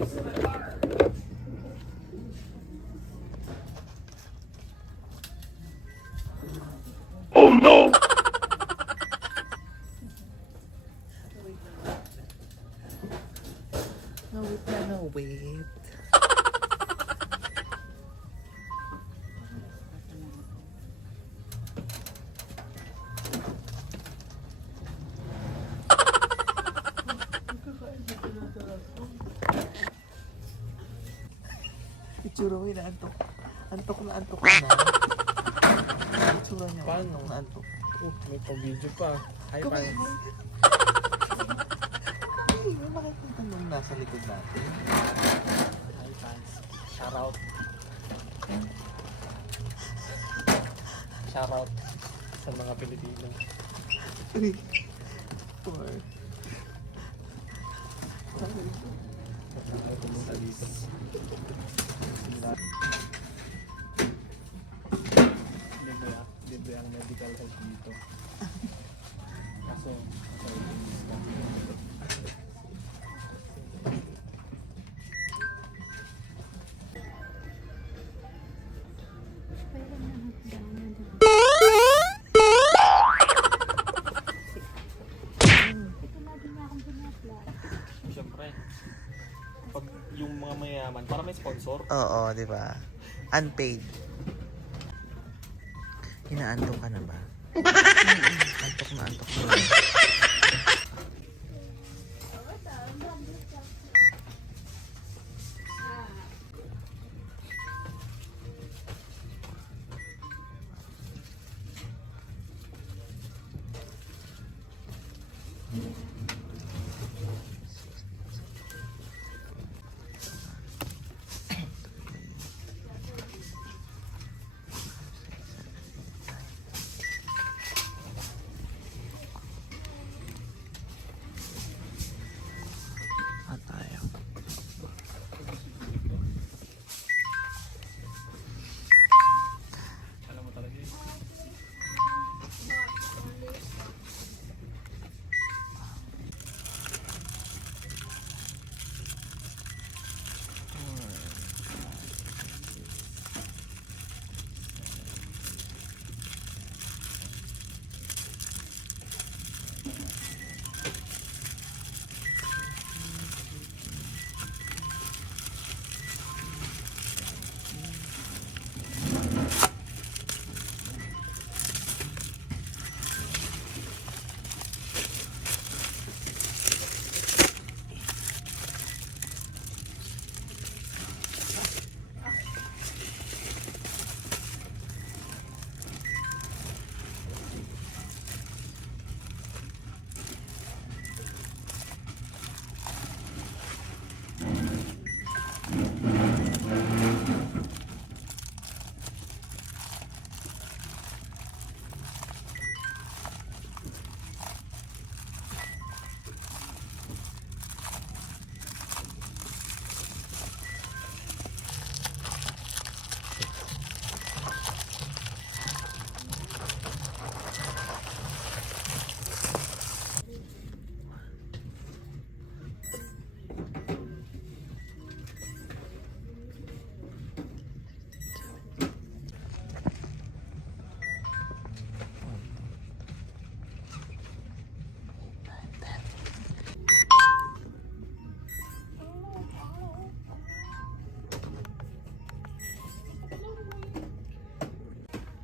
Oh no! No, wait na, no, wait. Itsura mo, inaantok. Antok na antok na. Itsura niya, Paano? antok na antok. Oh, may pang-video pa. Hi, Kumay, fans. Ay, may makikita nung nasa likod natin. Hi, fans. Shoutout. Shoutout sa mga Pilipino. 3, 4. Ay, pumunta dito. Libre ang medical help dito. Kaso, siyempre, pag yung mga mayaman, para may sponsor. Oo, di ba? Unpaid. Inaantok ka na ba? Antok na antok na. Tayo. Alam mo talaga yun.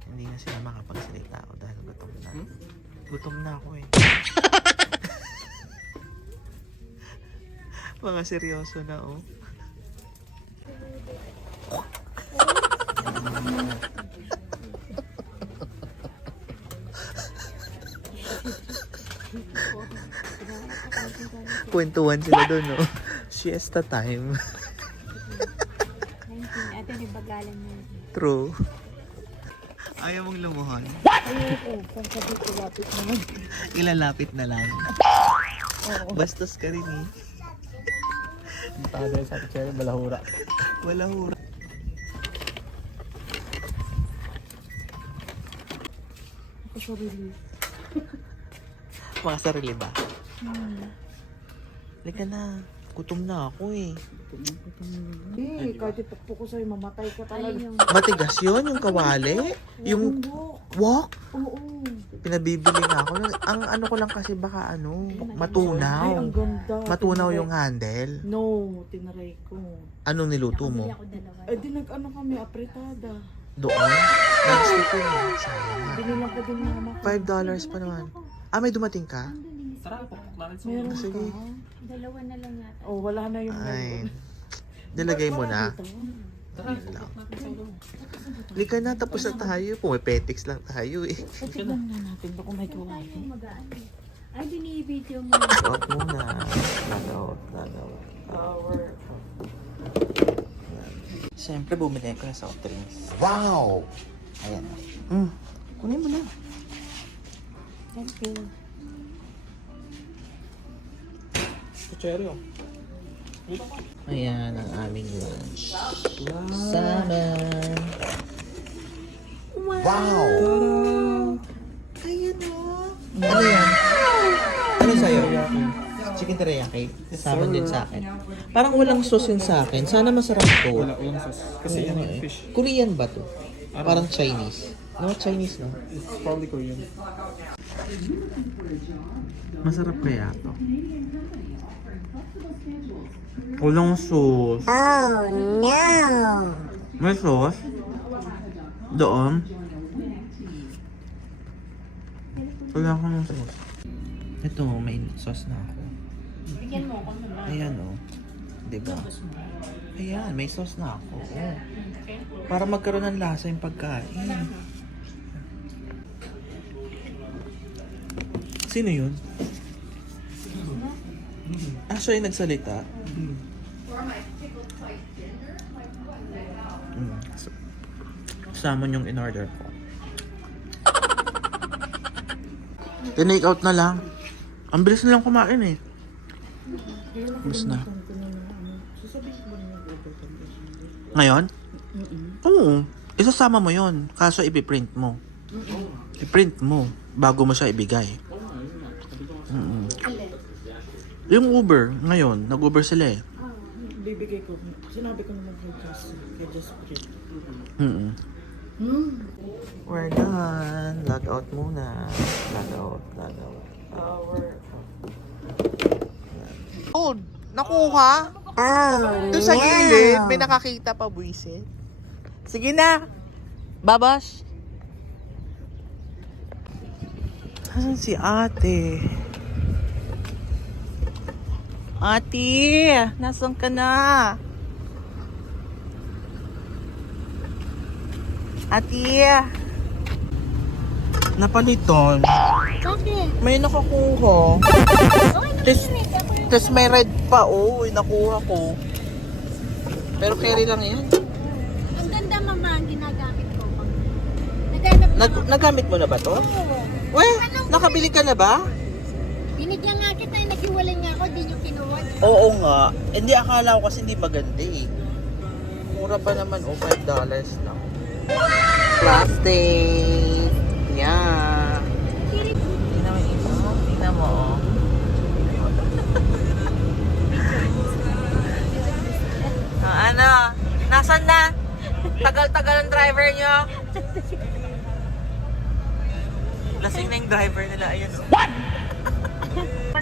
Hindi na sila makapagsalita ako dahil gutom na. Gutom na ako eh. Mga seryoso na oh. Kwentuhan sila doon oh. Siesta time. Ate, ni bagalan mo. True. Ayaw mong lumuhan. Oo, kung sabi ko lapit naman. Ilalapit na lang. Bastos ka rin eh. Tayo sa Cherry, balahura. Wala hura. Ako sarili. Mga sarili ba? Halika na. Gutom na ako eh. Kahit ipukpok ko sa'yo, mamatay ka talaga. Matigas yun, yung kawali. Yung wok. Oo. Pinabibili nga ako. Ang ano ko lang kasi baka matunaw. Ay, ang ganda. Matunaw yung handle. No, tinaray ko. Anong niluto mo? Ako dalawa. Eh, di nag-ano kami, apretada. Doon? Non-stick yun. Sayang nga. Binilang ko din mama ko. $5 pa naman. Ah, may dumating ka? Tara, pupuk natin sa Meron Sige. ka? Dalawa na lang yata. Oh, wala na yung Ay. meron. Nilagay mo na. Tara, pupuk natin sa ulo. Lika na, tapos na tayo. Pumipetix lang tayo eh. Tignan na natin baka may Tayo kawali. magaan eh. Ay, binibideo mo. Out muna. Lagaw. Power. Siyempre, bumili ko na soft drinks. Wow! Ayan. Kunin mo na. Thank you. Kutsero. Ayan ang aming lunch. Salmon. Wow! Ayan o. Ano yan? Ano sa'yo? Chicken teriyaki. Kasama din sa akin. Parang walang sauce yun sa akin. Sana masarap to. Walang sauce. Kasi yan yung fish. Korean ba to? Parang Chinese. No, Chinese no? It's probably Korean. Masarap kaya to? Walang sauce. Oh no! May sauce? Doon? Wala akong sauce. Ito, may sauce na ako. Bigyan mo ako naman. Ayan o. Diba? Ayan, may sauce na ako. Oh. Para magkaroon ng lasa yung pagkain. Sino yun? Ah, siya yung nagsalita? Salmon yung in-order ko. Tinake out na lang. Ang bilis nilang kumain eh. Bilis na. Ngayon? Oo. Isasama mo yon. Kaso ipiprint mo. I-print mo bago mo siya ibigay. Yung Uber, ngayon, nag-Uber sila eh. Bibigay ko. Sinabi ko naman kay Just Print. We're done. Log out muna. Log out. Power. Oh, nakuha? Doon sa gilid, may nakakita pa buwisit. Sige na. Babas. Asan si ate? Ate, nasan ka na? Ate. Napaliton. Bakit? May nakakuha. Okay, Tapos may red pa, oh. Nakuha ko. Pero carry lang yan. ang ganda mama ang ginagamit ko. Naghanap Nagamit mo na ba to? Well, nakabili ka na ba? Binigyan nga kita, naghiwalay nga ako, di nyo kinuha. Oo nga. Hindi, akala ko kasi hindi maganda eh. Mura pa naman, oh, $5 lang. Plastic. Yeah. Tingnan mo ito. Tingnan mo, oh. Ano? Nasaan na? Tagal-tagal ang driver nyo. Lasing na yung driver nila. Ayun. What?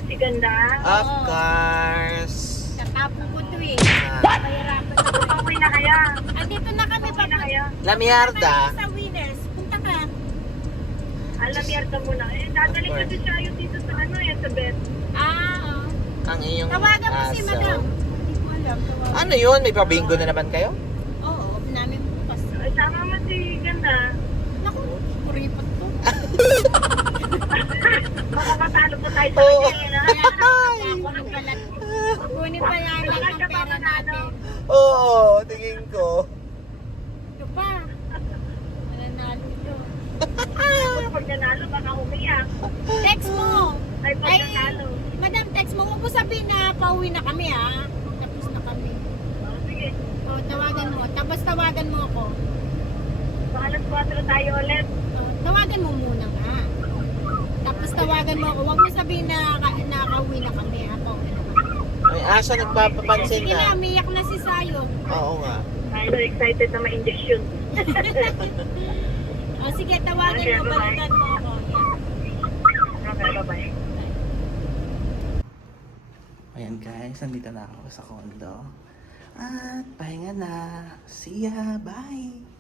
Si ganda. Of course. Katapong ko to eh. What? Pahirapan ako. Pauwi na kaya. Andito na kami pa na kaya. La Mierda. Sa Winners. Punta ka. Alam, yarda mo na. Eh, dadali Of ka course. din tayo dito sa ano, sa bed. Oo. Ang iyong Tawagan mo si aso. madam. Hindi ko alam. Tawagan. Ano yun? May pabingo na naman kayo? Oo, namin bukas. Ay, sama mo si Ganda. Naku, kuripot to. Baka matalo po tayo sa Oo. kanya. Kaya ako ng balat. Kunin pa yan lang ang pera natin. Oo, tingin ko. Ito pa. Nanalo ito. Pag nanalo, baka umiyak. Text mo. Ay, pag Ay, nanalo. madam, text mo. Huwag mo sabihin na pauwi na kami ha. Tapos na kami. Oh, sige. O, tawagan mo. Tapos tawagan mo ako. Baka alas 4 tayo ulit. O, tawagan mo muna nga. Tapos tawagan mo ako. Huwag mo sabihin na nakauwi na kami ha. Pauwi na kami. May Asa nagpapapansin Sige na, na? umiyak na si Sayong. Oo nga. Ay, so excited na ma-injection. O sige, tawagan Okay, mo, bye-bye. balikan mo ako. Okay, bye-bye. Ayan guys, nandito na ako sa condo. At pahinga na. See ya. Bye.